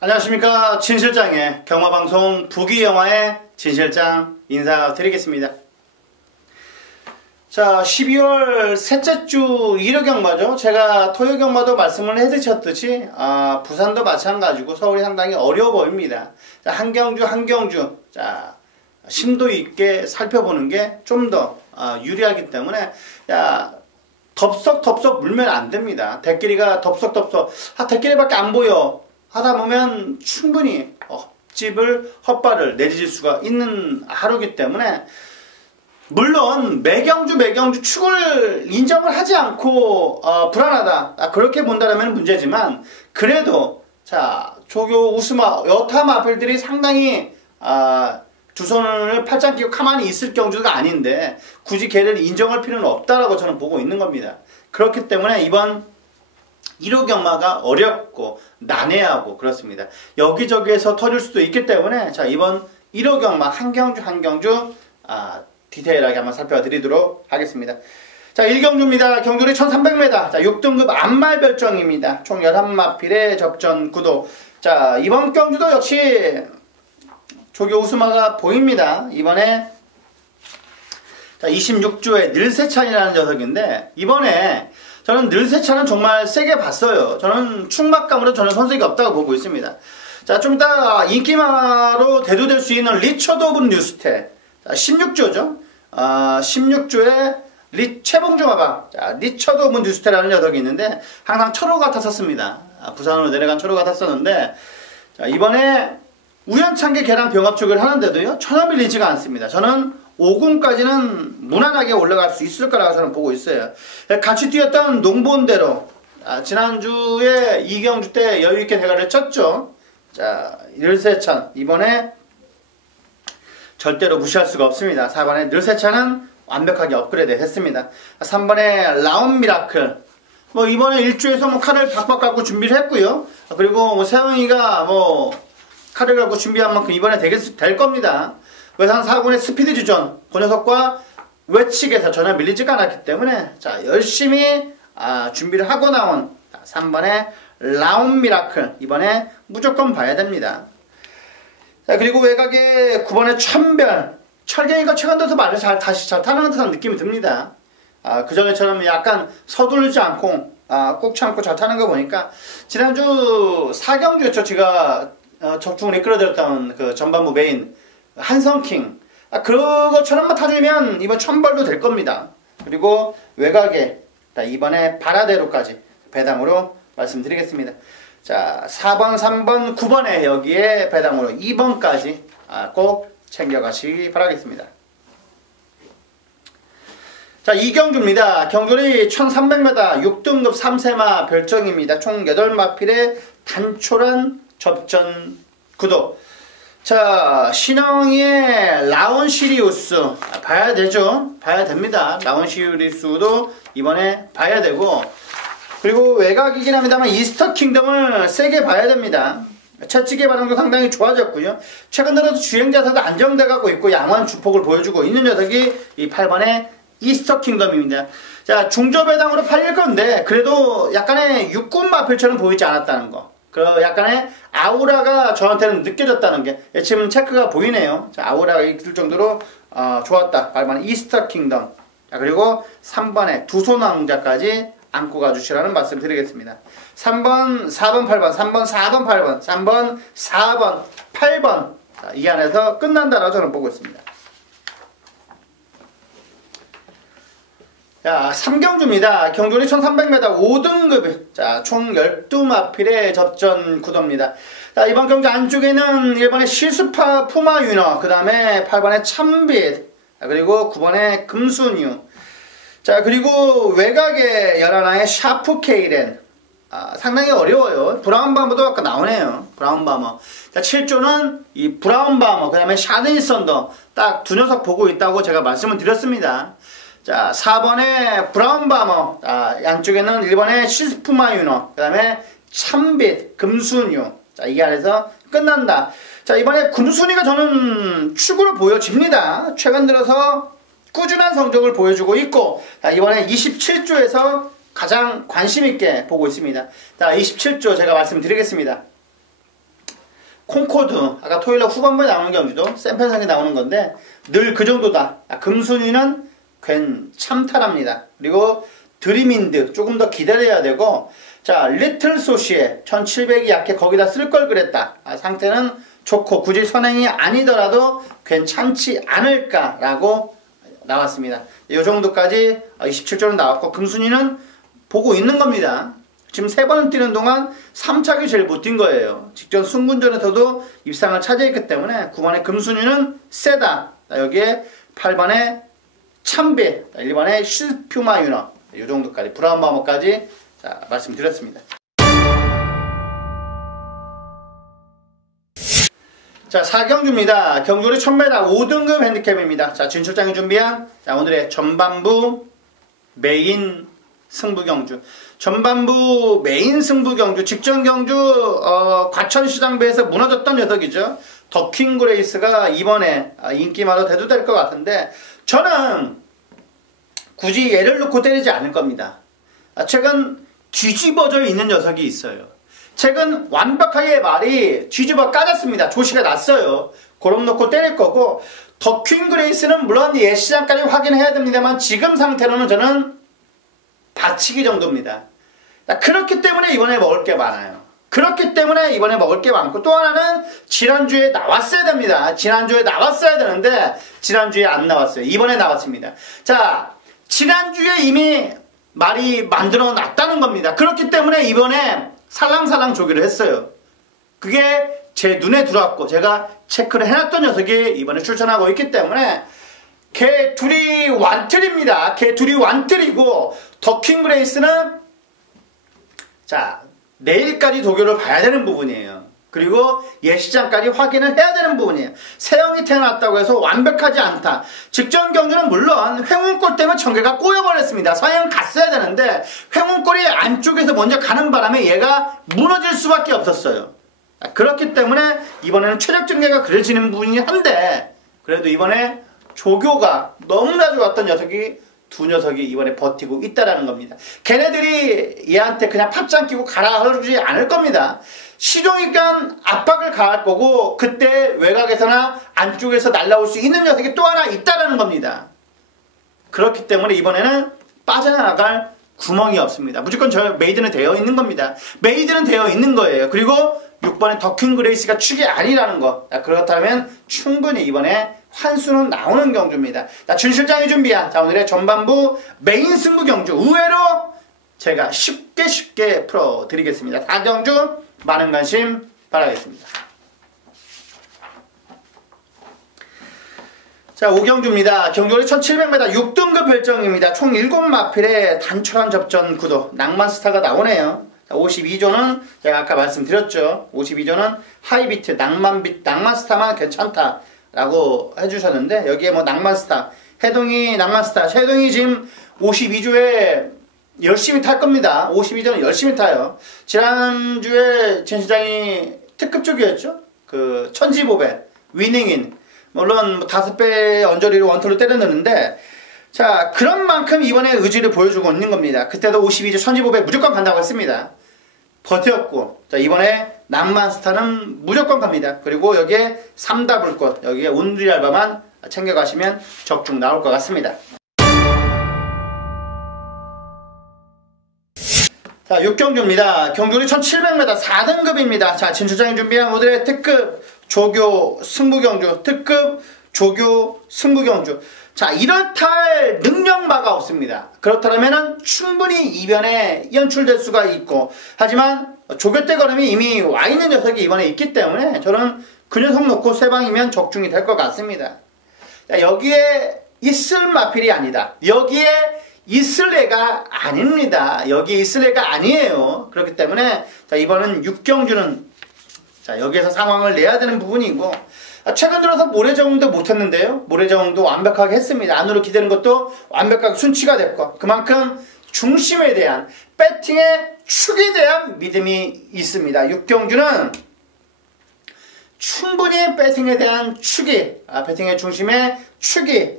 안녕하십니까. 진실장의 경마방송 부기영화의 진실장 인사드리겠습니다. 자, 12월 셋째 주 일요경마죠. 제가 토요경마도 말씀을 해드렸듯이 부산도 마찬가지고 서울이 상당히 어려워 보입니다. 자, 한 경주 자, 심도 있게 살펴보는 게 좀 더 유리하기 때문에 덥석 물면 안 됩니다. 대끼리가 덥석 대끼리밖에 안 보여 하다 보면 충분히 헛발을 내딛을 수가 있는 하루이기 때문에, 물론 매경주 축을 인정을 하지 않고 불안하다 그렇게 본다면 문제지만, 그래도 자, 조교 우스마 여타 마필들이 상당히 두 손을 팔짱 끼고 가만히 있을 경주가 아닌데 굳이 걔를 인정할 필요는 없다라고 저는 보고 있는 겁니다. 그렇기 때문에 이번 1호 경마가 어렵고 난해하고 그렇습니다. 여기저기에서 터질 수도 있기 때문에, 자, 이번 1호 경마 한 경주 디테일하게 한번 살펴드리도록 하겠습니다. 자, 1경주입니다. 경주리 1300m. 자, 6등급 안말별정입니다. 총 11마필의 접전 구도. 자, 이번 경주도 역시 조교 우스마가 보입니다. 이번에 자, 26주에 늘세찬이라는 녀석인데, 이번에 저는 늘세찬은 정말 세게 봤어요. 저는 충막감으로 저는 손색이 없다고 보고 있습니다. 자, 좀 이따 인기마로 대두될 수 있는 리처드 오브 뉴스테. 자, 16주죠. 16주에 최봉주마방. 자, 리처드 오브 뉴스테라는 녀석이 있는데, 항상 철호가 탔었습니다. 부산으로 내려간 철호가 탔었는데, 자, 이번에 우연찮게 걔랑 병합축을 하는데도요, 전혀 밀리지가 않습니다. 저는 5군까지는 무난하게 올라갈 수 있을 거라고 저는 보고 있어요. 같이 뛰었던 농본대로 지난주에 2경주 때 여유있게 대가를 쳤죠. 자, 늘세찬 이번에 절대로 무시할 수가 없습니다. 4번에 늘세찬은 완벽하게 업그레이드 했습니다. 3번에 라운 미라클, 이번에 1주에서 칼을 박박 갖고 준비를 했고요. 그리고 세영이가 칼을 갖고 준비한 만큼 이번에 될 겁니다. 외산 4군의 스피드 주전, 그 녀석과 외측에서 전혀 밀리지가 않았기 때문에, 자, 열심히 준비를 하고 나온 3번의 라운 미라클, 이번에 무조건 봐야 됩니다. 자, 그리고 외곽에 9번의 천별, 철갱이가 최근 들어서 말을 다시 잘 타는 듯한 느낌이 듭니다. 그 전에처럼 약간 서두르지 않고 꾹 참고 잘 타는 거 보니까, 지난주 4경주였죠. 제가 적중을 이끌어드렸던 그 전반부 메인 한성킹, 그것처럼만 타주면 이번 천벌도 될 겁니다. 그리고 외곽에 이번에 바라데로까지 배당으로 말씀드리겠습니다. 자, 4번, 3번, 9번에 여기에 배당으로 2번까지 꼭 챙겨가시기 바라겠습니다. 자, 2경주입니다. 경주리 1300m 6등급 3세마 별정입니다. 총 8마필의 단촐한 접전 구도. 자, 신영이의 라온 시리우스 봐야 되죠. 봐야 됩니다. 라온 시리우스도 이번에 봐야 되고, 그리고 외곽이긴 합니다만 이스터 킹덤을 세게 봐야 됩니다. 채찍의 반응도 상당히 좋아졌고요. 최근 들어서 주행자세도 안정돼가고 있고 양호한 주폭을 보여주고 있는 녀석이 이 8번의 이스터 킹덤입니다. 자, 중저배당으로 팔릴 건데 그래도 약간의 육군 마필처럼 보이지 않았다는 거, 그 약간의 아우라가 저한테는 느껴졌다는 게 지금 체크가 보이네요. 자, 아우라가 있을 정도로 좋았다. 8번의 이스터 킹덤. 자, 그리고 3번의 두손왕자까지 안고 가주시라는 말씀 드리겠습니다. 3번, 4번, 8번, 3번, 4번, 8번, 3번, 4번, 8번. 자, 이 안에서 끝난다라고 저는 보고 있습니다. 자, 3경주입니다. 경주리 1300m 5등급. 자, 총 12마필의 접전 구도입니다. 자, 이번 경주 안쪽에는 1번의 실수파 푸마 유너, 그 다음에 8번의 참빛, 그리고 9번의 금순유. 자, 그리고 외곽에 11하의 샤프 케이렌. 상당히 어려워요. 브라운 바머도 아까 나오네요. 브라운 바머. 자, 7조는 이 브라운 바머, 그 다음에 샤드니 썬더. 딱 두 녀석 보고 있다고 제가 말씀을 드렸습니다. 자, 4번의 브라운 바머, 양쪽에는 1번의 시스푸마 유너, 그 다음에 참빛, 금순유. 자, 이게 안에서 끝난다. 자, 이번에 금순이가 저는 축으로 보여집니다. 최근 들어서 꾸준한 성적을 보여주고 있고, 자, 이번에 27조에서 가장 관심있게 보고 있습니다. 자, 27조 제가 말씀드리겠습니다. 콩코드, 아까 토요일날 후반부에 나오는 경주도 센 편성이 나오는 건데 늘 그 정도다. 금순위는 괜찮다랍니다. 그리고 드림인드 조금 더 기다려야 되고, 자 리틀 소시에 1700이 약해 거기다 쓸 걸 그랬다. 상태는 좋고 굳이 선행이 아니더라도 괜찮지 않을까라고 나왔습니다. 이 정도까지 27조는 나왔고 금순위는 보고 있는 겁니다. 지금 3번 뛰는 동안 3착이 제일 못 뛴 거예요. 직전 승분전에서도 입상을 차지했기 때문에 9번의 금순위는 세다. 여기에 8번의 참비, 1번의 실퓨마 유너, 이 정도까지 브라운 마모까지 말씀드렸습니다. 자 4경주입니다. 경주리 1000m 5등급 핸디캡입니다. 자 진출장이 준비한 오늘의 전반부 메인 승부경주. 전반부 메인 승부경주, 직전 경주 과천시장배에서 무너졌던 녀석이죠. 더킹 그레이스가 이번에 인기마저 대두될 것 같은데 저는 굳이 얘를 놓고 때리지 않을 겁니다. 최근 뒤집어져 있는 녀석이 있어요. 최근 완벽하게 말이 뒤집어 까졌습니다. 조시가 났어요. 그럼 놓고 때릴 거고, 더킹 그레이스는 물론 예시장까지 확인해야 됩니다만 지금 상태로는 저는 받치기 정도입니다. 그렇기 때문에 이번에 먹을 게 많아요. 그렇기 때문에 이번에 먹을 게 많고, 또 하나는 지난주에 나왔어야 됩니다. 지난주에 나왔어야 되는데 지난주에 안 나왔어요. 이번에 나왔습니다. 자, 지난주에 이미 말이 만들어 놨다는 겁니다. 그렇기 때문에 이번에 살랑살랑 조기를 했어요. 그게 제 눈에 들어왔고 제가 체크를 해놨던 녀석이 이번에 출전하고 있기 때문에 걔 둘이 완틀입니다. 걔 둘이 완틀이고, 더킹 그레이스는 자 내일까지 도교를 봐야 되는 부분이에요. 그리고 예시장까지 확인을 해야 되는 부분이에요. 세영이 태어났다고 해서 완벽하지 않다. 직전 경주는 물론 횡운골 때문에 전개가 꼬여버렸습니다. 서영 갔어야 되는데 횡운골이 안쪽에서 먼저 가는 바람에 얘가 무너질 수밖에 없었어요. 그렇기 때문에 이번에는 최적 전개가 그려지는 부분이긴 한데, 그래도 이번에 조교가 너무나 좋았던 녀석이 두 녀석이 이번에 버티고 있다라는 겁니다. 걔네들이 얘한테 그냥 팝장 끼고 가라 하지 않을 겁니다. 시종일관 압박을 가할 거고, 그때 외곽에서나 안쪽에서 날라올 수 있는 녀석이 또 하나 있다라는 겁니다. 그렇기 때문에 이번에는 빠져나갈 구멍이 없습니다. 무조건 저 메이드는 되어 있는 겁니다. 메이드는 되어 있는 거예요. 그리고 6번의 더킹 그레이스가 축이 아니라는 거. 그렇다면 충분히 이번에 환수는 나오는 경주입니다. 자, 준실장이 준비한 오늘의 전반부 메인 승부 경주, 의외로 제가 쉽게 풀어드리겠습니다. 4경주 많은 관심 바라겠습니다. 자, 5경주입니다. 경주거리 1700m 6등급 별정입니다. 총 7마필의 단촐한 접전 구도, 낭만스타가 나오네요. 52조는 제가 아까 말씀드렸죠. 52조는 하이비트, 낭만스타만 괜찮다 라고 해주셨는데, 여기에 뭐 낭만스타, 해동이 낭만스타, 해동이 지금 52조에 열심히 탈 겁니다. 52조는 열심히 타요. 지난주에 진 시장이 특급 쪽이었죠. 그 천지보배, 위닝인, 물론 5배 언저리로 원투로 때려넣는데, 자, 그런 만큼 이번에 의지를 보여주고 있는 겁니다. 그때도 52조 천지보배 무조건 간다고 했습니다. 버텼고, 자, 이번에 낭만스타는 무조건 갑니다. 그리고 여기에 3더블꽃, 여기에 온두리알바만 챙겨가시면 적중 나올 것 같습니다. 자, 6경주입니다. 경주리 1700m 4등급입니다. 자, 진출장이 준비한 오늘의 특급 조교 승부경주, 특급 조교 승부경주. 자, 이렇다할 능력마가 없습니다. 그렇다면 충분히 이변에 연출될 수가 있고, 하지만 조교 때 걸음이 이미 와 있는 녀석이 이번에 있기 때문에 저는 그 녀석 놓고 세 방이면 적중이 될 것 같습니다. 자, 여기에 있을 마필이 아니다. 여기에 있을 애가 아닙니다. 여기에 있을 애가 아니에요. 그렇기 때문에 자, 이번은 6경주는 자, 여기에서 상황을 내야 되는 부분이고, 최근 들어서 모래정도 못했는데요. 모래정도 완벽하게 했습니다. 안으로 기대는 것도 완벽하게 순치가 됐고, 그만큼 중심에 대한, 배팅의 축에 대한 믿음이 있습니다. 6경주는 충분히 배팅에 대한 축이, 배팅의 중심에 축이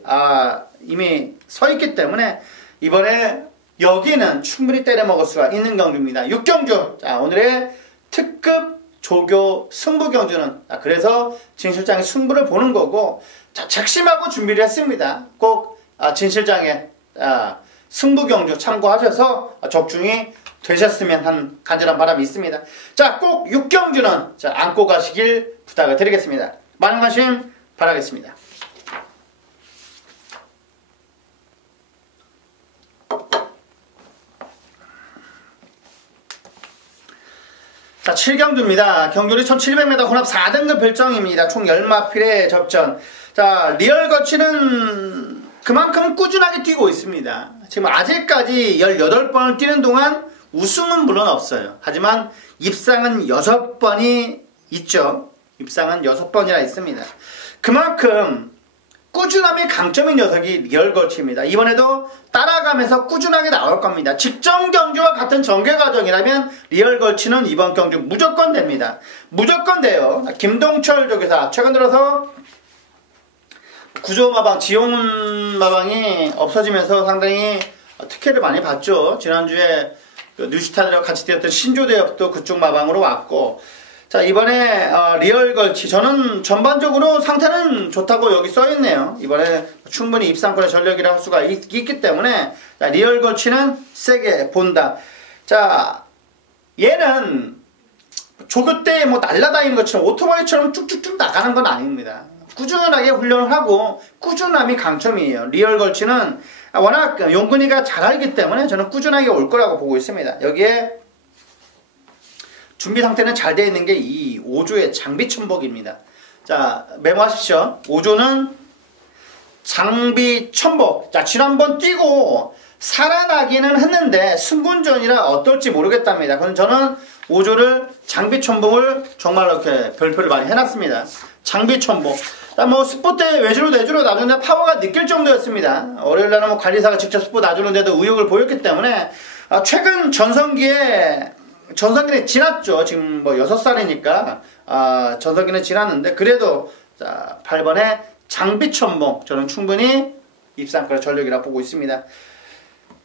이미 서 있기 때문에 이번에 여기는 충분히 때려먹을 수가 있는 경주입니다. 6경주, 자, 오늘의 특급 조교 승부 경주는 그래서 진 실장이 승부를 보는 거고 자, 작심하고 준비를 했습니다. 꼭 진 실장의 승부 경주 참고하셔서 적중이 되셨으면 한 간절한 바람이 있습니다. 자, 꼭 6경주는 자, 안고 가시길 부탁을 드리겠습니다. 많은 관심 바라겠습니다. 자, 7경주입니다. 경주리 1700m 혼합 4등급 별정입니다. 총 10마필의 접전. 자, 리얼 거치는 그만큼 꾸준하게 뛰고 있습니다. 지금 아직까지 18번을 뛰는 동안 우승은 물론 없어요. 하지만 입상은 6번이 있죠. 입상은 6번이나 있습니다. 그만큼 꾸준함이 강점인 녀석이 리얼 걸치입니다. 이번에도 따라가면서 꾸준하게 나올 겁니다. 직전 경주와 같은 전개 과정이라면 리얼 걸치는 이번 경주 무조건 됩니다. 무조건 돼요. 김동철 조교사 최근 들어서 구조마방, 지용마방이 없어지면서 상당히 특혜를 많이 봤죠. 지난주에 뉴스타들과 같이 뛰었던 신조대협도 그쪽 마방으로 왔고, 자, 이번에 리얼 걸치 저는 전반적으로 상태는 좋다고 여기 써있네요. 이번에 충분히 입상권의 전력이라 할 수가 있기 때문에 자, 리얼 걸치는 세게 본다. 자, 얘는 조교 때 뭐 날아다니는 것처럼 오토바이처럼 쭉쭉쭉 나가는 건 아닙니다. 꾸준하게 훈련을 하고 꾸준함이 강점이에요. 리얼 걸치는 워낙 용근이가 잘 알기 때문에 저는 꾸준하게 올 거라고 보고 있습니다. 여기에 준비 상태는 잘 되어 있는 게 이 5조의 장비 첨복입니다. 자, 메모하십시오. 5조는 장비 첨복. 자, 지난번 뛰고 살아나기는 했는데 승군전이라 어떨지 모르겠답니다. 그럼 저는 5조를 장비 첨복을 정말 이렇게 별표를 많이 해놨습니다. 장비 첨복. 뭐 스포 때 외주로 내주로 놔주는데 파워가 느낄 정도였습니다. 월요일날은 뭐 관리사가 직접 스포 놔주는데도 의욕을 보였기 때문에 최근 전성기는 지났죠. 지금 뭐 6살이니까 전성기는 지났는데 그래도 자, 8번에 장비 첨봉 저는 충분히 입상권의 전력이라 보고 있습니다.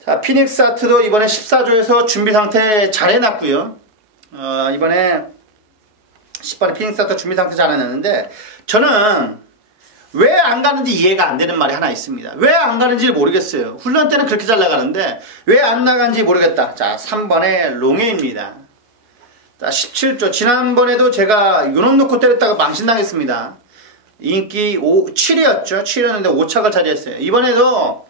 자, 피닉스 아트도 이번에 14조에서 준비 상태 잘 해놨고요. 이번에 10번에 피닉스 아트 준비 상태 잘 해놨는데 저는 왜 안 가는지 이해가 안 되는 말이 하나 있습니다. 왜 안 가는지 모르겠어요. 훈련 때는 그렇게 잘 나가는데 왜 안 나간지 모르겠다. 자, 3번의 롱에입니다. 자, 17조. 지난번에도 제가 요놈 놓고 때렸다가 망신당했습니다. 인기 7이었죠. 7이었는데 5착을 차지했어요. 이번에도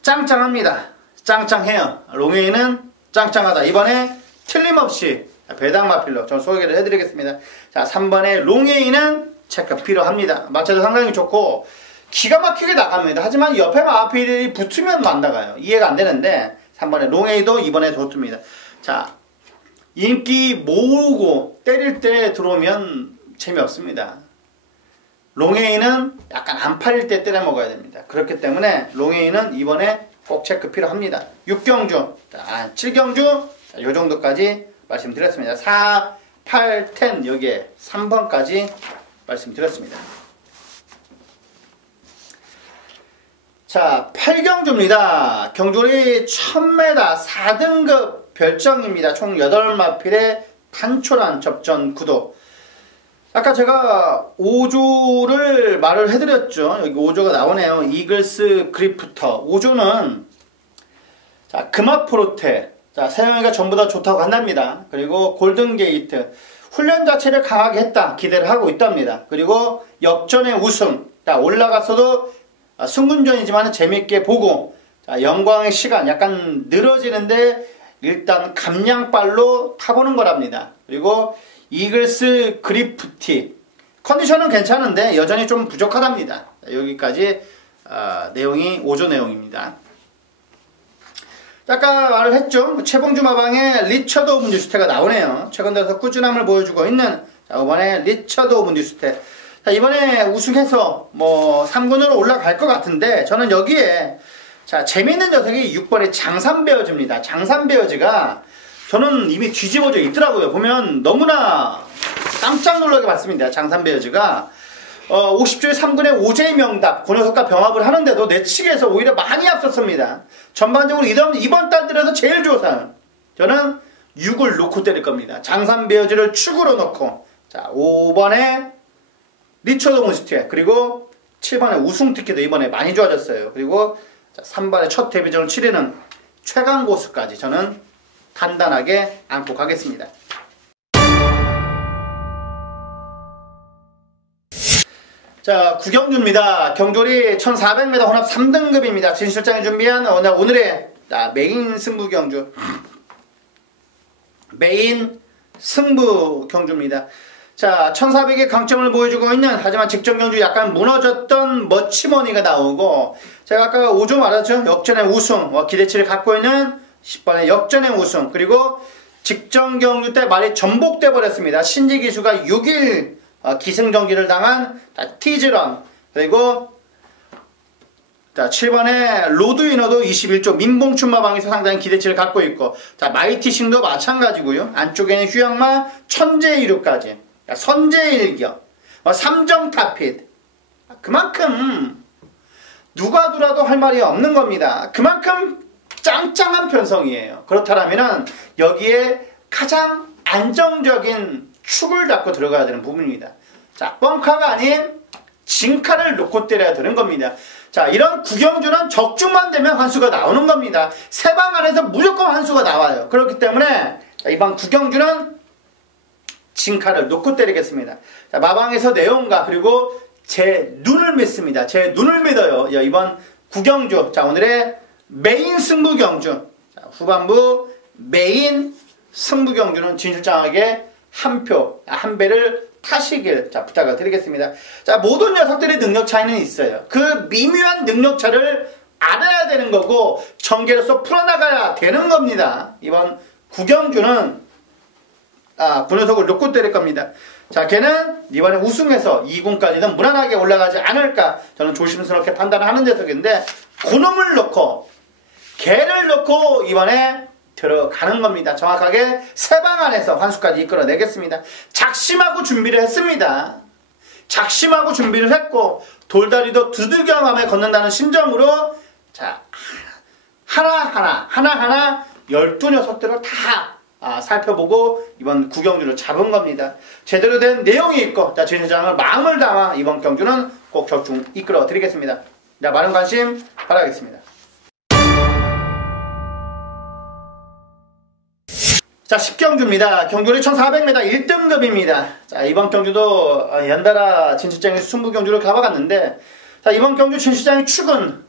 짱짱합니다. 짱짱해요. 롱에이는 짱짱하다. 이번에 틀림없이 배당 마필로 저는 소개를 해드리겠습니다. 자, 3번의 롱에이는 체크 필요합니다. 마차도 상당히 좋고 기가 막히게 나갑니다. 하지만 옆에 마필이 붙으면 안 나가요. 이해가 안 되는데 3번의 롱에이도 이번에 좋습니다. 자, 인기 모으고 때릴 때 들어오면 재미없습니다. 롱에이는 약간 안 팔릴 때 때려 먹어야 됩니다. 그렇기 때문에 롱에이는 이번에 꼭 체크 필요합니다. 6경주, 7경주 이 정도까지 말씀드렸습니다. 4, 8, 10 여기에 3번까지 말씀드렸습니다. 자, 8경주입니다. 경주리 1000m 4등급 별정입니다. 총 8마필의 단촐한 접전 구도. 아까 제가 5조를 말을 해드렸죠. 여기 5조가 나오네요. 이글스 그리프터. 5조는 자, 금화프로테. 자, 세영이가 전부 다 좋다고 한답니다. 그리고 골든게이트. 훈련 자체를 강하게 했다. 기대를 하고 있답니다. 그리고 역전의 우승. 자, 올라갔어도 승군전이지만 재밌게 보고 자, 영광의 시간 약간 늘어지는데 일단 감량발로 타보는 거랍니다. 그리고 이글스 그리프티 컨디션은 괜찮은데 여전히 좀 부족하답니다. 자, 여기까지 내용이 5조 내용입니다. 아까 말을 했죠. 최봉주 마방에 리처드 오브 뉴스테가 나오네요. 최근 들어서 꾸준함을 보여주고 있는 자, 이번에 리처드 오브 뉴스테. 자, 이번에 우승해서 뭐 3군으로 올라갈 것 같은데 저는 여기에 자, 재미있는 녀석이 6번의 장산베어즈입니다. 장산베어즈가 저는 이미 뒤집어져 있더라고요. 보면 너무나 깜짝 놀라게 봤습니다. 장산베어즈가 50조의 3군의 오제이 명답 그 녀석과 병합을 하는데도 내치기에서 오히려 많이 앞섰습니다. 전반적으로 이번 달 들어서 제일 좋은 저는 6을 놓고 때릴 겁니다. 장산 베어즈를 축으로 놓고, 자, 5번에 리처드 몬스티에, 그리고 7번에 우승 티켓도 이번에 많이 좋아졌어요. 그리고 3번에 첫 데뷔전을 치르는 최강 고수까지 저는 단단하게 안고 가겠습니다. 자, 구경주입니다. 경졸이 1400m 혼합 3등급입니다. 진 실장이 준비한 오늘의 메인 승부 경주. 메인 승부 경주입니다. 자, 1400의 강점을 보여주고 있는, 하지만 직전 경주 약간 무너졌던 머치머니가 나오고, 제가 아까 5조 말했죠. 역전의 우승, 기대치를 갖고 있는 10번의 역전의 우승, 그리고 직전 경주 때 말이 전복돼 버렸습니다. 신지 기수가 6일 기승전결을 당한 티즈런, 그리고 7번에 로드위너도 21조 민봉춘마방에서 상당히 기대치를 갖고 있고, 마이티싱도 마찬가지고요. 안쪽에는 휴양마 천재이류까지 선제일격, 삼정타핏, 그만큼 누가 두라도 할 말이 없는 겁니다. 그만큼 짱짱한 편성이에요. 그렇다면 여기에 가장 안정적인 축을 잡고 들어가야 되는 부분입니다. 자, 뻥카가 아닌 진카를 놓고 때려야 되는 겁니다. 자, 이런 구경주는 적중만 되면 환수가 나오는 겁니다. 세 방 안에서 무조건 환수가 나와요. 그렇기 때문에 이번 구경주는 진카를 놓고 때리겠습니다. 자, 마방에서 네온가, 그리고 제 눈을 믿습니다. 제 눈을 믿어요. 이번 구경주. 자, 오늘의 메인 승부 경주. 자, 후반부 메인 승부 경주는 진실장에게 한 배를 타시길 부탁을 드리겠습니다. 자, 모든 녀석들의 능력 차이는 있어요. 그 미묘한 능력 차를 알아야 되는 거고 전개로서 풀어나가야 되는 겁니다. 이번 구경주는 그 녀석을 놓고 때릴 겁니다. 자, 걔는 이번에 우승해서 2군까지는 무난하게 올라가지 않을까 저는 조심스럽게 판단하는 녀석인데, 그놈을 놓고 걔를 놓고 이번에 들어가는 겁니다. 정확하게 세 방 안에서 환수까지 이끌어내겠습니다. 작심하고 준비를 했습니다. 작심하고 준비를 했고 돌다리도 두들겨감에 걷는다는 심정으로, 자, 하나하나 12녀석들을 다 살펴보고 이번 구경주를 잡은 겁니다. 제대로 된 내용이 있고, 자, 진실장을 마음을 담아 이번 경주는 꼭 격중 이끌어 드리겠습니다. 자, 많은 관심 바라겠습니다. 자, 10경주입니다. 경주리 1400m 1등급입니다. 자, 이번 경주도 연달아 진실장이 승부 경주를 가봐갔는데, 자, 이번 경주 진실장의 축은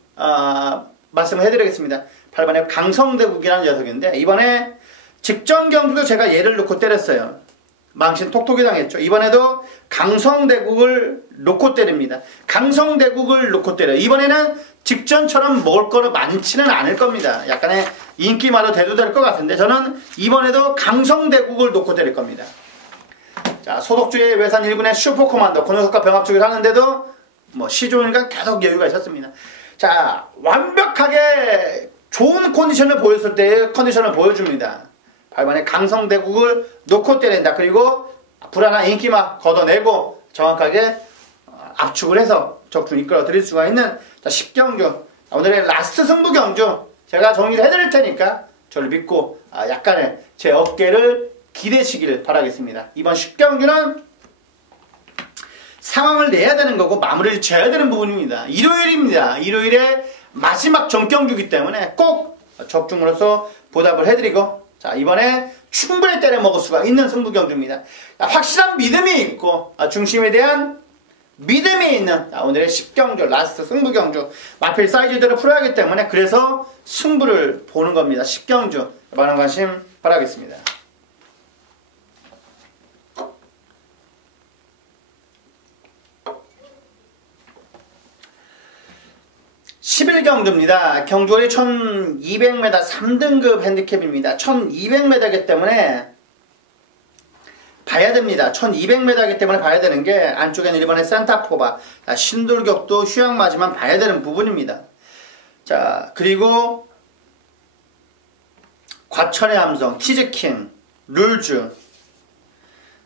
말씀을 해드리겠습니다. 8번에 강성대국이라는 녀석인데, 이번에 직전 경주도 제가 얘를 놓고 때렸어요. 망신 톡톡이 당했죠. 이번에도 강성대국을 놓고 때립니다. 강성대국을 놓고 때려요. 이번에는 직전처럼 먹을 거는 많지는 않을 겁니다. 약간의 인기마저 돼도 될 것 같은데, 저는 이번에도 강성대국을 놓고 때릴 겁니다. 자, 소독주의 외산 1군의 슈퍼코만도, 그 녀석과 병합축을 하는데도 시종일관 계속 여유가 있었습니다. 자, 완벽하게 좋은 컨디션을 보였을 때의 컨디션을 보여줍니다. 8번에 강성대국을 놓고 때린다. 그리고 불안한 인기막 걷어내고 정확하게 압축을 해서 적중 이끌어 드릴 수가 있는, 자, 10경주, 오늘의 라스트 승부 경주 제가 정리를 해드릴 테니까 저를 믿고 약간의 제 어깨를 기대시길 바라겠습니다. 이번 10경주는 상황을 내야 되는 거고 마무리를 지어야 되는 부분입니다. 일요일입니다. 일요일에 마지막 정경주이기 때문에 꼭 적중으로서 보답을 해드리고, 자, 이번에 충분히 때려 먹을 수가 있는 승부 경주입니다. 확실한 믿음이 있고 중심에 대한 믿음이 있는 오늘의 10경주 라스트 승부 경주, 마필 사이즈대로 풀어야 하기 때문에 그래서 승부를 보는 겁니다. 10경주 많은 관심 바라겠습니다. 11경주입니다. 경주월이 1200m 3등급 핸디캡입니다. 1200m이기 때문에 봐야 됩니다. 1200m이기 때문에 봐야 되는 게, 안쪽에는 1번의 센타포바, 신돌격도 휴양마지만 봐야 되는 부분입니다. 자, 그리고 과천의 함성, 티즈킹, 룰주.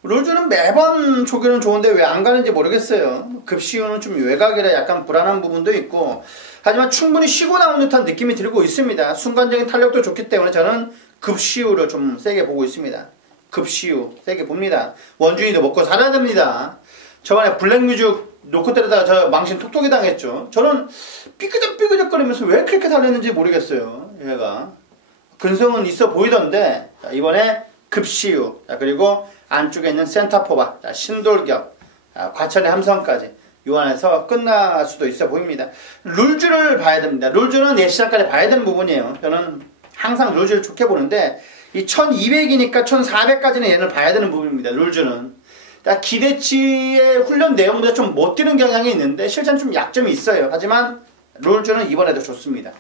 룰주는 매번 조기는 좋은데 왜 안 가는지 모르겠어요. 급시우는 좀 외곽이라 약간 불안한 부분도 있고, 하지만 충분히 쉬고 나온 듯한 느낌이 들고 있습니다. 순간적인 탄력도 좋기 때문에 저는 급시우를 좀 세게 보고 있습니다. 급시우 세게 봅니다. 원준이도 먹고 살아야 됩니다. 저번에 블랙뮤직 놓고 때리다가 저 망신 톡톡이 당했죠. 저는 삐그적삐그적거리면서 왜 그렇게 달렸는지 모르겠어요. 얘가 근성은 있어 보이던데, 자, 이번에 급시우, 자, 그리고 안쪽에 있는 센터포바, 자, 신돌격, 과천의 함성까지 요 안에서 끝날 수도 있어 보입니다. 룰즈를 봐야 됩니다. 룰즈는 예시장까지 봐야 되는 부분이에요. 저는 항상 룰즈를 좋게 보는데 이 1200이니까 1400까지는 얘를 봐야 되는 부분입니다. 룰즈는 기대치의 훈련 내용보다 좀 못 뛰는 경향이 있는데 실전 좀 약점이 있어요. 하지만 룰즈는 이번에도 좋습니다.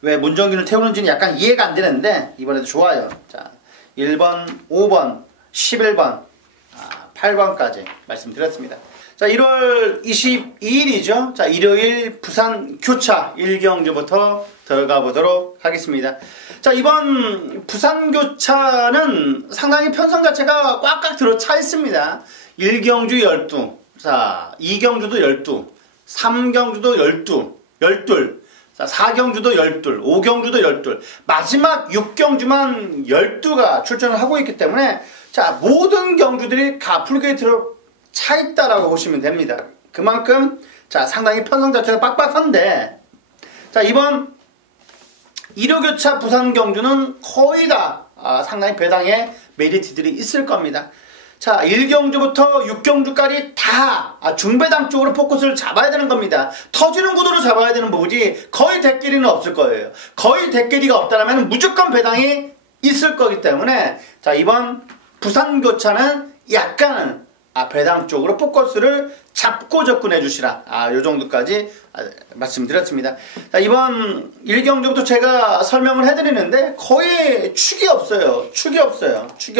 왜 문정균을 태우는지는 약간 이해가 안 되는데 이번에도 좋아요. 자, 1번, 5번, 11번, 8번까지 말씀드렸습니다. 자, 1월 22일이죠. 자, 일요일 부산 교차 1경주부터 들어가 보도록 하겠습니다. 자, 이번 부산 교차는 상당히 편성 자체가 꽉꽉 들어차 있습니다. 1경주 12, 자, 2경주도 12, 3경주도 12, 자, 4경주도 12, 5경주도 12, 마지막 6경주만 12가 출전을 하고 있기 때문에 자, 모든 경주들이 가풀게 차 있다라고 보시면 됩니다. 그만큼 자, 상당히 편성 자체가 빡빡한데, 자, 이번 1호교차 부산 경주는 거의 다 상당히 배당의 메리트들이 있을 겁니다. 자, 1경주부터 6경주까지 다 중배당 쪽으로 포커스를 잡아야 되는 겁니다. 터지는 구도로 잡아야 되는 부분이 거의 대끼리는 없을 거예요. 거의 대끼리가 없다면 무조건 배당이 있을 거기 때문에 자, 이번 부산교차는 약간은 배당 쪽으로 포커스를 잡고 접근해 주시라. 요 정도까지 말씀드렸습니다. 자, 이번 1경주부터 제가 설명을 해드리는데 거의 축이 없어요. 축이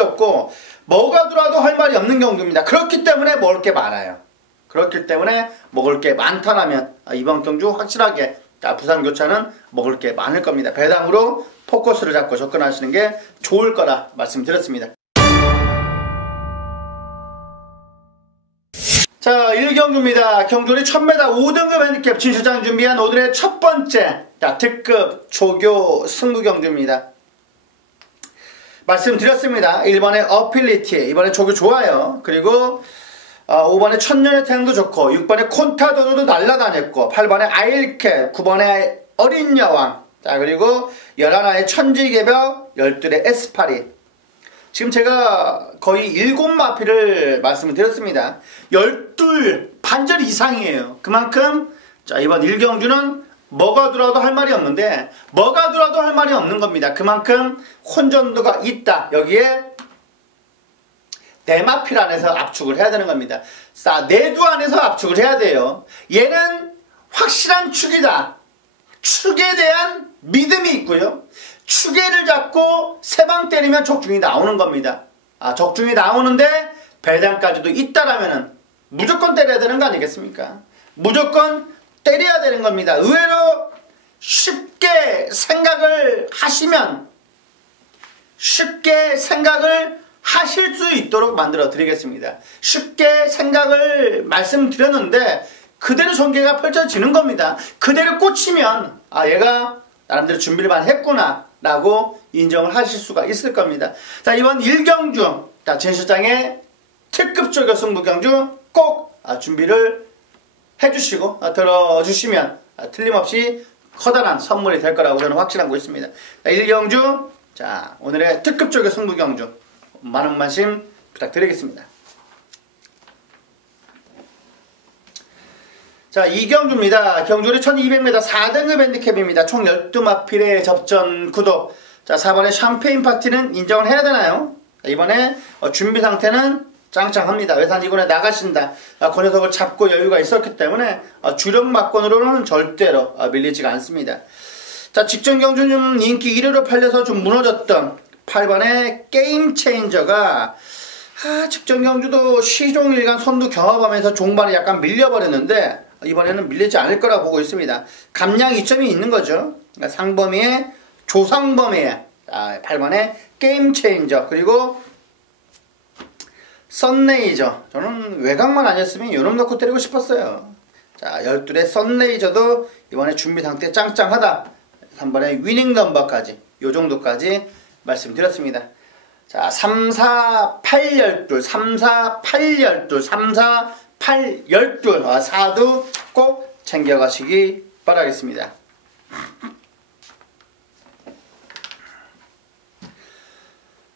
없고 뭐가 들어와도 할 말이 없는 경주입니다. 그렇기 때문에 먹을 게 많아요. 그렇기 때문에 먹을 게 많다라면 이번 경주 확실하게 부산교차는 먹을 게 많을 겁니다. 배당으로 포커스를 잡고 접근하시는 게 좋을 거라 말씀드렸습니다. 자, 1경주입니다. 경주리 1000m 5등급 핸디캡 진수장 준비한 오늘의 첫 번째 특급 조교 승부 경주입니다. 말씀드렸습니다. 1번에 어필리티, 이번에 조교 좋아요. 그리고 5번에 천년의 태양도 좋고, 6번에 콘타도도 날라다녔고, 8번에 아일캐, 9번에 어린 여왕, 자, 그리고 11화의 천지개벽, 12의 에스파리. 지금 제가 거의 7마피를 말씀을 드렸습니다. 12 반절 이상이에요. 그만큼 자, 이번 1경주는 뭐가 들어와도 할 말이 없는데 뭐가 들어와도 할 말이 없는 겁니다. 그만큼 혼전도가 있다. 여기에 내마필 안에서 압축을 해야 되는 겁니다. 자, 내두 안에서 압축을 해야 돼요. 얘는 확실한 축이다. 축에 대한 믿음이 있고요. 추계를 잡고 세 방 때리면 적중이 나오는 겁니다. 적중이 나오는데 배당까지도 있다라면은 무조건 때려야 되는 거 아니겠습니까? 무조건 때려야 되는 겁니다. 의외로 쉽게 생각을 하시면 쉽게 생각을 하실 수 있도록 만들어 드리겠습니다. 쉽게 생각을 말씀드렸는데 그대로 전개가 펼쳐지는 겁니다. 그대로 꽂히면 얘가 나름대로 준비를 많이 했구나 라고 인정을 하실 수가 있을 겁니다. 자, 이번 1경주 자, 진실장의 특급 조교 승부 경주 꼭 준비를 해주시고 들어주시면 틀림없이 커다란 선물이 될 거라고 저는 확신하고 있습니다. 자, 1경주 자, 오늘의 특급 조교 승부 경주 많은 관심 부탁드리겠습니다. 자, 2경주입니다. 경주리 1200m 4등급 핸디캡입니다. 총 12마필의 접전 구도. 자, 4번의 샴페인 파티는 인정을 해야 되나요? 자, 이번에 준비 상태는 짱짱합니다. 외산 이군에 나가신다. 그 녀석을 잡고 여유가 있었기 때문에 주력 막권으로는 절대로 밀리지가 않습니다. 자, 직전 경주 좀 인기 1위로 팔려서 좀 무너졌던 8번의 게임 체인저가 직전 경주도 시종일관 선두 경합하면서 종반에 약간 밀려버렸는데 이번에는 밀리지 않을 거라고 보고 있습니다. 감량 이점이 있는 거죠. 그러니까 상범위의 조상범위의 8번의 게임 체인저 그리고 썬레이저. 저는 외곽만 아니었으면 요놈 넣고 때리고 싶었어요. 자, 12의 썬레이저도 이번에 준비 상태 짱짱하다. 3번의 위닝 넘버까지 요 정도까지 말씀드렸습니다. 자, 3, 4, 8, 12, 3, 4, 8, 12, 3, 4, 8, 12. 4도 꼭 챙겨가시기 바라겠습니다.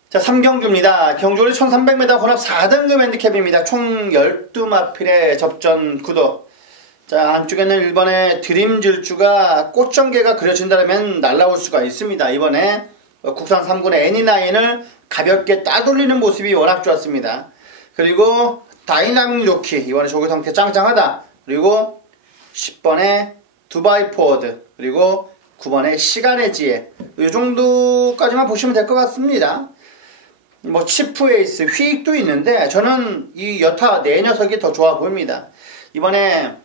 자, 3경주입니다. 경주를 1300m 혼합 4등급 핸디캡입니다. 총 12마필의 접전 구도. 자, 안쪽에는 1번의 드림 질주가 꽃전개가 그려진다면 날아올 수가 있습니다. 이번에 국산 3군의 애니나인을 가볍게 따돌리는 모습이 워낙 좋았습니다. 그리고 다이나믹 로키, 이번에 조교 상태 짱짱하다. 그리고 10번의 두바이 포워드, 그리고 9번의 시간의 지혜. 이 정도까지만 보시면 될 것 같습니다. 뭐 치프 에이스, 휘익도 있는데 저는 이 여타 네 녀석이 더 좋아 보입니다. 이번에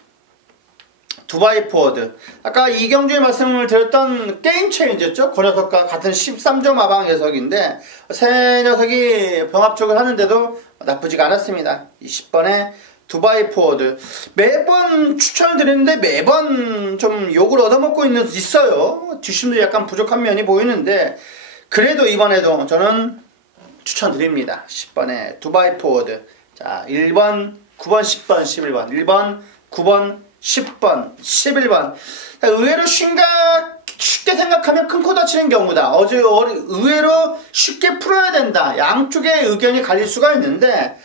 두바이 포워드, 아까 이경주에 말씀을 드렸던 게임 체인저죠. 그 녀석과 같은 13점 마방 녀석인데 세 녀석이 병합쪽을 하는데도 나쁘지가 않았습니다. 20번에 두바이 포워드, 매번 추천을 드리는데 매번 좀 욕을 얻어먹고 있어요. 뒷심도 약간 부족한 면이 보이는데 그래도 이번에도 저는 추천드립니다. 10번에 두바이 포워드. 자, 1번, 9번, 10번, 11번. 1번, 9번, 10번, 11번. 의외로 쉽게 생각하면 큰 코 다치는 경우다. 의외로 쉽게 풀어야 된다. 양쪽의 의견이 갈릴 수가 있는데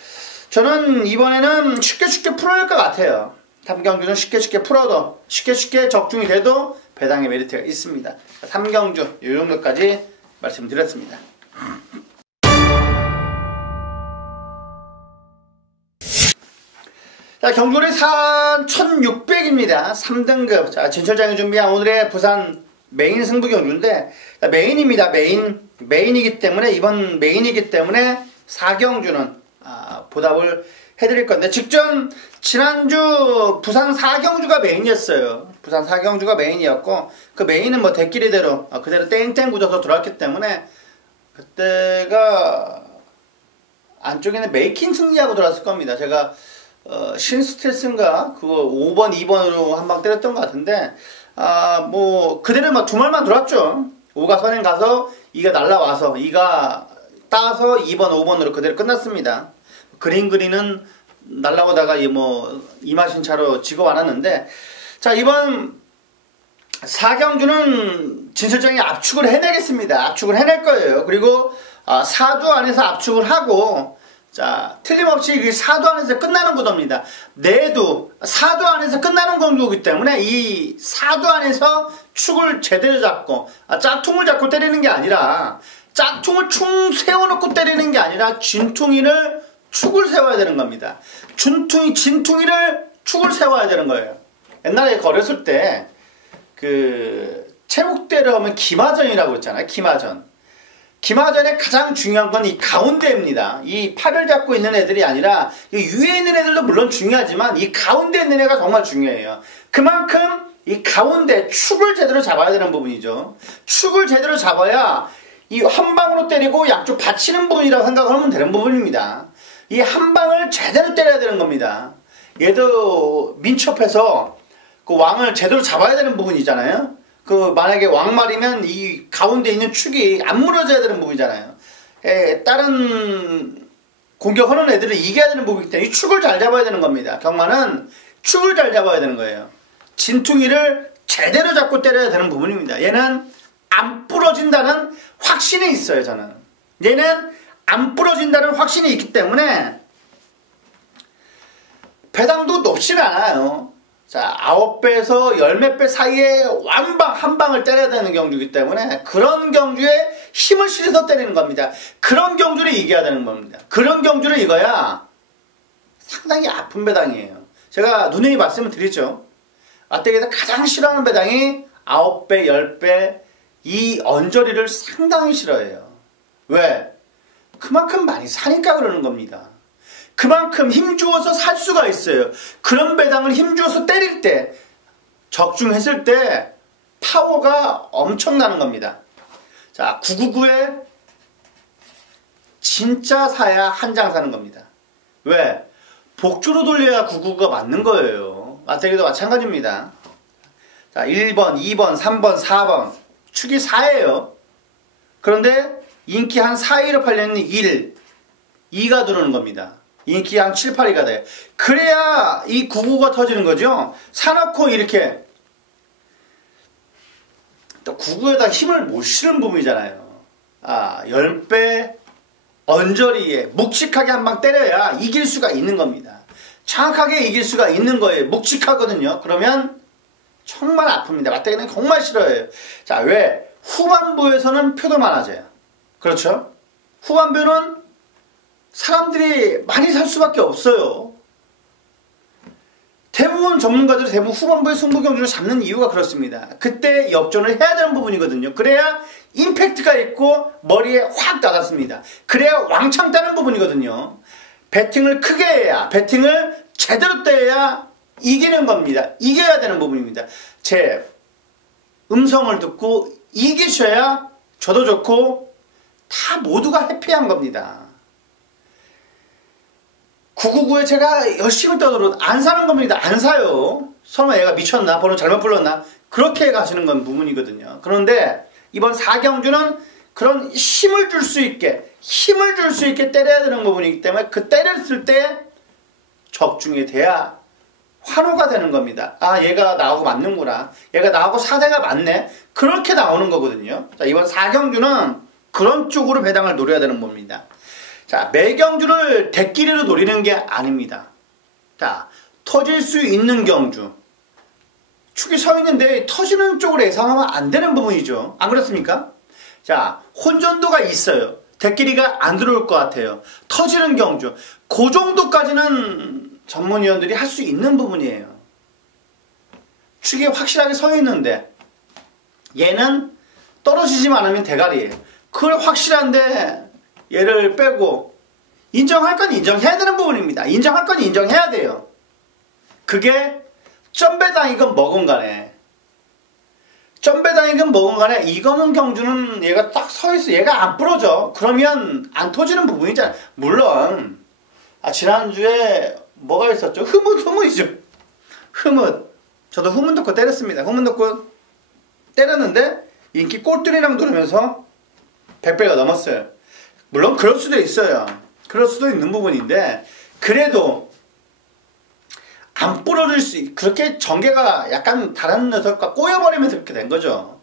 저는 이번에는 쉽게 풀어야 할 것 같아요. 3경주는 쉽게 풀어도 쉽게 적중이 돼도 배당의 메리트가 있습니다. 3경주 이 정도까지 말씀드렸습니다. 자, 경주를 산 1600입니다. 3등급. 자, 진철장이 준비한 오늘의 부산 메인 승부 경주인데, 자, 메인입니다. 메인이기 때문에, 이번 메인이기 때문에 4경주는 보답을 해드릴 건데, 직전 지난주 부산 4경주가 메인이었어요. 부산 4경주가 메인이었고, 그 메인은 뭐 대끼리대로 그대로 땡땡 굳어서 들어왔기 때문에, 그때가 안쪽에는 메이킹 승리하고 들어왔을 겁니다. 제가 신스텔스인가 그거 5번 2번으로 한 방 때렸던 것 같은데 뭐 그대로 막 두 말만 들어왔죠. 5가 선행 가서 2가 날라와서 2가 따서 2번 5번으로 그대로 끝났습니다. 그린은 날라오다가 뭐 이마신차로 지고 말았는데, 자, 이번 4경주는 진철장이 압축을 해내겠습니다. 압축을 해낼 거예요. 그리고 사두 안에서 압축을 하고, 자, 틀림없이 그 사두 안에서 끝나는 구도입니다. 내도 사두 안에서 끝나는 경주이기 때문에 이 사두 안에서 축을 제대로 잡고 짝퉁을 잡고 때리는 게 아니라, 짝퉁을 충 세워놓고 때리는 게 아니라 진퉁이를 축을 세워야 되는 겁니다. 진퉁이를 축을 세워야 되는 거예요. 옛날에 어렸을 때 그 체육대회를 하면 기마전이라고 했잖아요. 기마전의 가장 중요한 건 이 가운데입니다. 이 팔을 잡고 있는 애들이 아니라, 위에 있는 애들도 물론 중요하지만 이 가운데 있는 애가 정말 중요해요. 그만큼 이 가운데 축을 제대로 잡아야 되는 부분이죠. 축을 제대로 잡아야 이 한 방으로 때리고 양쪽 받치는 부분이라고 생각하면 되는 부분입니다. 이 한 방을 제대로 때려야 되는 겁니다. 얘도 민첩해서 그 왕을 제대로 잡아야 되는 부분이잖아요. 그 만약에 왕말이면 이 가운데 있는 축이 안 무너져야 되는 부분이잖아요. 다른 공격하는 애들을 이겨야 되는 부분이기 때문에 이 축을 잘 잡아야 되는 겁니다. 경마는 축을 잘 잡아야 되는 거예요. 진퉁이를 제대로 잡고 때려야 되는 부분입니다. 얘는 안 부러진다는 확신이 있어요. 저는 얘는 안 부러진다는 확신이 있기 때문에 배당도 높지는 않아요. 자, 9배에서 10몇 배 사이에 한 방을 때려야 되는 경주이기 때문에 그런 경주에 힘을 실어서 때리는 겁니다. 그런 경주를 이겨야 되는 겁니다. 그런 경주를 이겨야 상당히 아픈 배당이에요. 제가 누누이 말씀을 드리죠. 아떼기에서 가장 싫어하는 배당이 9배, 10배 이 언저리를 상당히 싫어해요. 왜? 그만큼 많이 사니까 그러는 겁니다. 그만큼 힘주어서 살 수가 있어요. 그런 배당을 힘주어서 때릴 때, 적중했을 때 파워가 엄청나는 겁니다. 자, 999에 진짜 사야 한 장 사는 겁니다. 왜? 복주로 돌려야 999가 맞는 거예요. 맞대기도 마찬가지입니다. 자, 1번, 2번, 3번, 4번 축이 4예요. 그런데 인기 한 4위로 팔려있는 2가 들어오는 겁니다. 인기 한 7, 8위가 돼요. 그래야 이 999가 터지는 거죠. 사놓고 이렇게 또 999에다 힘을 못 실은 부분이잖아요. 10배 언저리에 묵직하게 한 방 때려야 이길 수가 있는 겁니다. 정확하게 이길 수가 있는 거예요. 묵직하거든요. 그러면 정말 아픕니다. 맞대기는 정말 싫어요. 자, 왜? 후반부에서는 표도 많아져요. 그렇죠? 후반부는 사람들이 많이 살 수밖에 없어요. 대부분 전문가들이 대부분 후반부에 승부경주를 잡는 이유가 그렇습니다. 그때 역전을 해야 되는 부분이거든요. 그래야 임팩트가 있고 머리에 확 닿았습니다. 그래야 왕창 따는 부분이거든요. 배팅을 크게 해야, 배팅을 제대로 떼야 이기는 겁니다. 이겨야 되는 부분입니다. 제 음성을 듣고 이기셔야 저도 좋고 다 모두가 해피한 겁니다. 999에 제가 열심히 떠들어도 안 사는 겁니다. 안 사요. 설마 얘가 미쳤나? 번호 잘못 불렀나? 그렇게 가시는 건 부분이거든요. 그런데 이번 4경주는 그런 힘을 줄 수 있게 때려야 되는 부분이기 때문에 그 때렸을 때 적중이 돼야 환호가 되는 겁니다. 얘가 나하고 맞는구나. 얘가 나하고 사대가 맞네. 그렇게 나오는 거거든요. 자, 이번 4경주는 그런 쪽으로 배당을 노려야 되는 겁니다. 자, 매경주를 대끼리로 노리는 게 아닙니다. 자, 터질 수 있는 경주. 축이 서 있는데 터지는 쪽으로 예상하면 안 되는 부분이죠. 안 그렇습니까? 자, 혼전도가 있어요. 대끼리가 안 들어올 것 같아요. 터지는 경주. 그 정도까지는 전문위원들이 할 수 있는 부분이에요. 축이 확실하게 서 있는데 얘는 떨어지지만 않으면 대가리예요. 그걸 확실한데 얘를 빼고 인정할 건 인정해야 되는 부분입니다. 인정할 건 인정해야 돼요. 그게 점배당이건 뭐건 간에 이거는 경주는 얘가 딱 서있어. 얘가 안 부러져. 그러면 안 터지는 부분이잖아요. 물론 지난주에 뭐가 있었죠? 흐뭇이죠. 흐뭇. 저도 흐뭇 넣고 때렸습니다. 흐뭇 넣고 때렸는데 인기 꼴뚜리랑 누르면서 100배가 넘었어요. 물론 그럴 수도 있어요. 그럴 수도 있는 부분인데 그래도 안 부러질 수 그렇게 전개가 약간 다른 녀석과 꼬여버리면서 그렇게 된 거죠.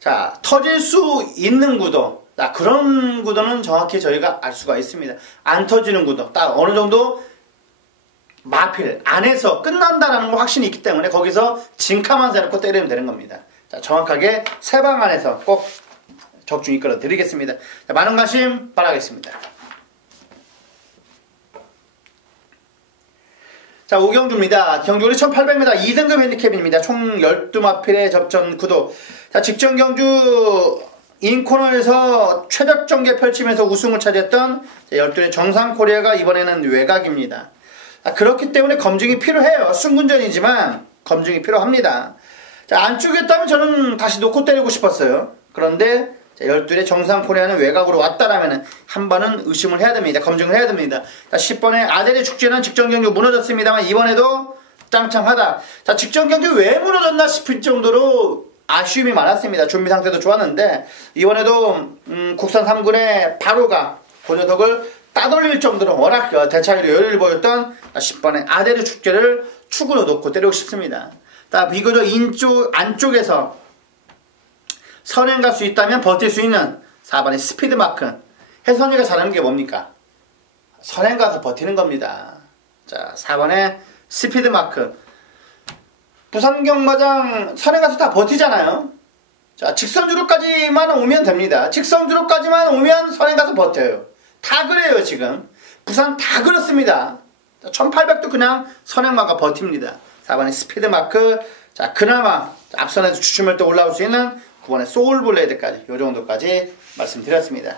자, 터질 수 있는 구도. 자, 그런 구도는 정확히 저희가 알 수가 있습니다. 안 터지는 구도. 딱 어느 정도 마필 안에서 끝난다라는 거 확신이 있기 때문에 거기서 진카만 세놓고 때리면 되는 겁니다. 자, 정확하게 세 방 안에서 꼭 적중 이끌어 드리겠습니다. 자, 많은 관심 바라겠습니다. 자, 오경주입니다. 경주거리 1800m 2등급 핸디캡입니다. 총 12마필의 접전 구도. 자, 직전 경주 인코너에서 최적 전개 펼치면서 우승을 차지했던 12의 정상코리아가 이번에는 외곽입니다. 자, 그렇기 때문에 검증이 필요해요. 승군전이지만 검증이 필요합니다. 자, 안쪽이었다면 저는 다시 놓고 때리고 싶었어요. 그런데 12의 정상코리아는 외곽으로 왔다라면 한 번은 의심을 해야 됩니다. 검증을 해야 됩니다. 자, 10번의 아델의 축제는 직전 경기 무너졌습니다만 이번에도 짱짱하다. 자, 직전 경기 왜 무너졌나 싶을 정도로 아쉬움이 많았습니다. 준비 상태도 좋았는데 이번에도 국산 3군의 바로가 그 녀석을 따돌릴 정도로 워낙 대차기로 여유를 보였던 10번의 아델의 축제를 축으로 놓고 때리고 싶습니다. 자, 비교적 안쪽에서 선행 갈 수 있다면 버틸 수 있는 4번의 스피드 마크. 혜선이가 잘하는 게 뭡니까? 선행 가서 버티는 겁니다. 자, 4번의 스피드 마크. 부산 경마장 선행 가서 다 버티잖아요. 자, 직선주로까지만 오면 됩니다. 직선주로까지만 오면 선행 가서 버텨요. 다 그래요, 지금. 부산 다 그렇습니다. 1800도 그냥 선행마가 버팁니다. 4번의 스피드 마크. 자, 그나마 앞선에서 주춤할 때 올라올 수 있는 9번의 소울블레이드까지 요 정도까지 말씀드렸습니다.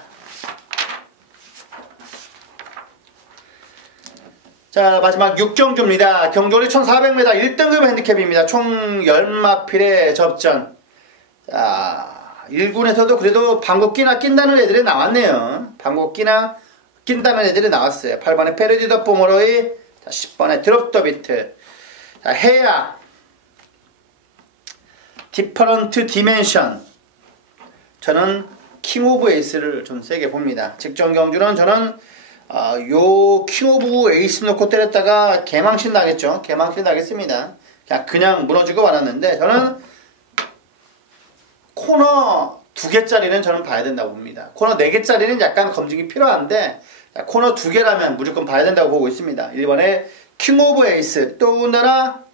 자, 마지막 6경주입니다. 경주거리 1400m 1등급 핸디캡입니다. 총 10마필의 접전. 자, 1군에서도 그래도 방구 끼나 낀다는 애들이 나왔네요. 방구 끼나 낀다는 애들이 나왔어요. 8번의 페르디 더 포머로이, 10번의 드롭 더 비트. 자, 해야 디퍼런트 디멘션. 저는 킹 오브 에이스를 좀 세게 봅니다. 직전 경주는 저는 요 킹 오브 에이스 놓고 때렸다가 개망신 나겠죠. 개망신 나겠습니다. 그냥 무너지고 말았는데 저는 코너 2개짜리는 저는 봐야 된다고 봅니다. 코너 4개짜리는 약간 검증이 필요한데 코너 2개라면 무조건 봐야 된다고 보고 있습니다. 1번에 킹 오브 에이스, 또군다나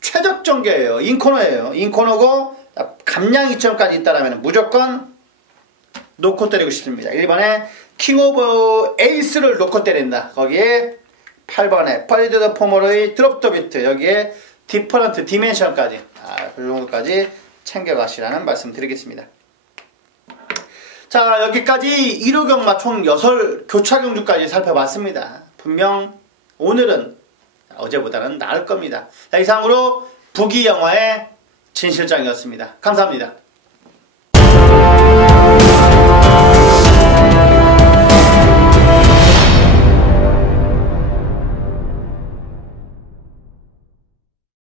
최적정계예요. 인코너예요. 인코너고 감량 2점까지 있다라면 무조건 놓고 때리고 싶습니다. 1번에 킹 오브 에이스를 놓고 때린다. 거기에 8번에 퍼리드 더 포머의 드롭 더 비트, 여기에 디퍼런트 디멘션까지 그 정도까지 챙겨가시라는 말씀 드리겠습니다. 자, 여기까지 1호 경마 총 6 교차 경주까지 살펴봤습니다. 분명 오늘은 어제보다는 나을 겁니다. 자, 이상으로 부기영화의 진실장이었습니다. 감사합니다.